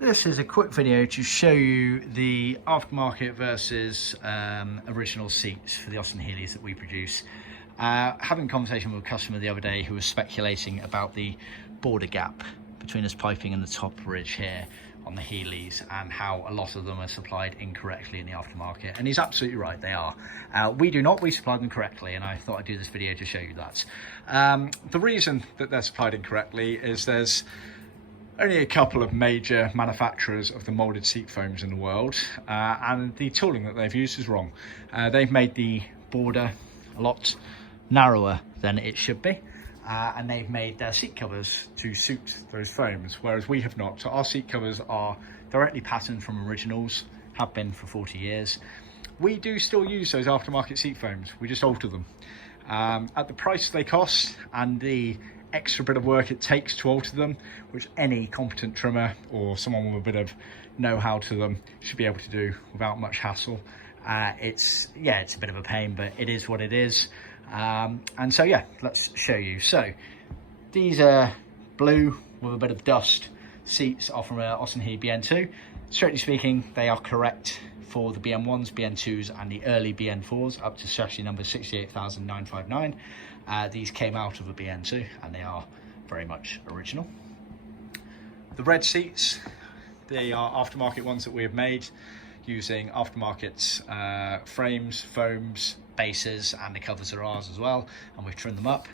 This is a quick video to show you the aftermarket versus original seats for the Austin Healeys that we produce. Having a conversation with a customer the other day who was speculating about the border gap between this piping and the top ridge here on the Healeys and how a lot of them are supplied incorrectly in the aftermarket, and he's absolutely right, they are. We do not, we supply them correctly, and I thought I'd do this video to show you that. The reason that they're supplied incorrectly is there's only a couple of major manufacturers of the moulded seat foams in the world, and the tooling that they've used is wrong. They've made the border a lot narrower than it should be, and they've made their seat covers to suit those foams, whereas we have not. So our seat covers are directly patterned from originals, have been for 40 years. We do still use those aftermarket seat foams, we just alter them. At the price they cost and the extra bit of work it takes to alter them, which any competent trimmer or someone with a bit of know-how to them should be able to do without much hassle. It's a bit of a pain, but it is what it is. And so yeah, let's show you. So these are blue with a bit of dust seats are from Austin Healey BN2. Strictly speaking, they are correct for the BN1s, BN2s and the early BN4s up to chassis number 68,959. These came out of a BN2 and they are very much original. The red seats, they are aftermarket ones that we have made using aftermarket frames, foams, bases, and the covers are ours as well, and we've trimmed them up.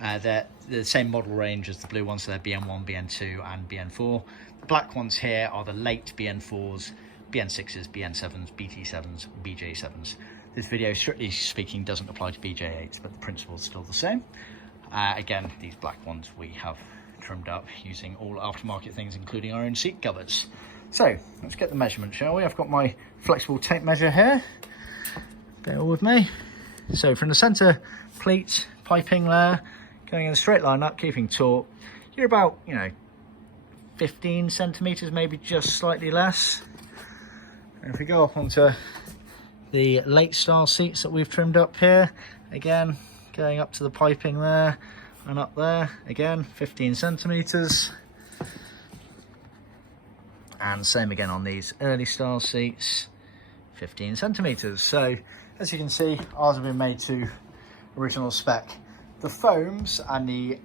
They're the same model range as the blue ones, so they're BN1, BN2 and BN4. The black ones here are the late BN4s, BN6s, BN7s, BT7s, BJ7s. This video, strictly speaking, doesn't apply to BJ8s, but the principle is still the same. Again, these black ones we have trimmed up using all aftermarket things, including our own seat covers. So let's get the measurement, shall we? I've got my flexible tape measure here. Bear with me. So from the center pleat piping layer, going in a straight line up, keeping taut, you're about, 15 centimeters, maybe just slightly less. And if we go up onto the late style seats that we've trimmed up here, again, going up to the piping there and up there, again, 15 centimeters. And same again on these early style seats, 15 centimeters. So as you can see, ours have been made to original spec. The foams and the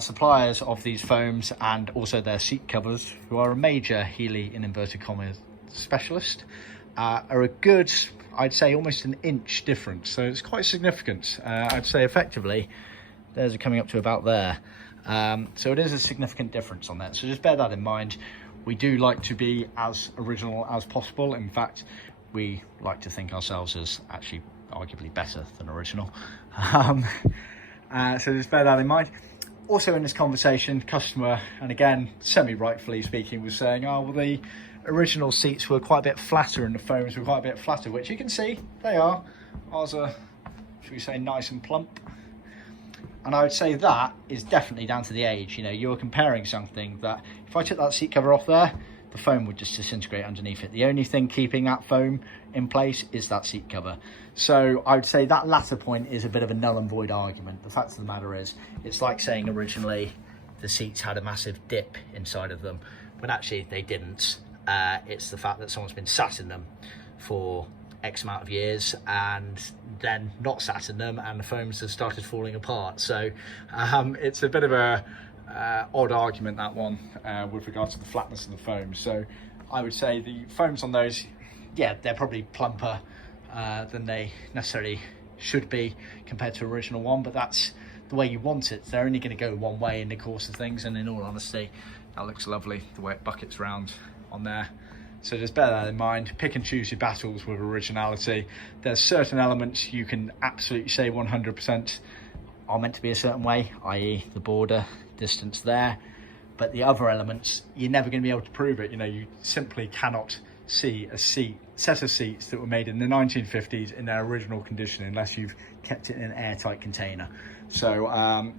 suppliers of these foams and also their seat covers, who are a major Healey in inverted commas specialist, are a good, I'd say almost an inch difference. So it's quite significant. I'd say effectively, theirs are coming up to about there. So it is a significant difference on that. So just bear that in mind. We do like to be as original as possible. In fact, we like to think ourselves as actually arguably better than original. So just bear that in mind. Also in this conversation, customer, and again, semi-rightfully speaking, was saying, oh, well, the original seats were quite a bit flatter and the foams were quite a bit flatter, which you can see they are. Ours are, should we say, nice and plump. And I would say that is definitely down to the age. You're comparing something that if I took that seat cover off there, the foam would just disintegrate underneath it. The only thing keeping that foam in place is that seat cover. So I would say that latter point is a bit of a null and void argument. The fact of the matter is, it's like saying originally the seats had a massive dip inside of them, when actually they didn't. It's the fact that someone's been sat in them for X amount of years and then not sat in them and the foams have started falling apart. So it's a bit of a odd argument, that one, with regards to the flatness of the foam. So I would say the foams on those, yeah, they're probably plumper than they necessarily should be compared to original one, but that's the way you want it. They're only going to go one way in the course of things, and in all honesty, that looks lovely the way it buckets round on there. So just bear that in mind. Pick and choose your battles with originality. There's certain elements you can absolutely say 100% are meant to be a certain way, i.e. the border distance there, but the other elements, you're never going to be able to prove it. You simply cannot see a set of seats that were made in the 1950s in their original condition unless you've kept it in an airtight container. So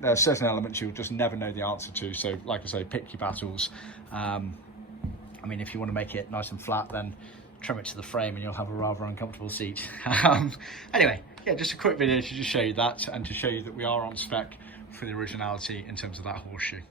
there are certain elements you'll just never know the answer to. So like I say, pick your battles. I mean, if you want to make it nice and flat, then trim it to the frame and you'll have a rather uncomfortable seat. Anyway, yeah, just a quick video to just show you that and to show you that we are on spec for the originality in terms of that horseshoe.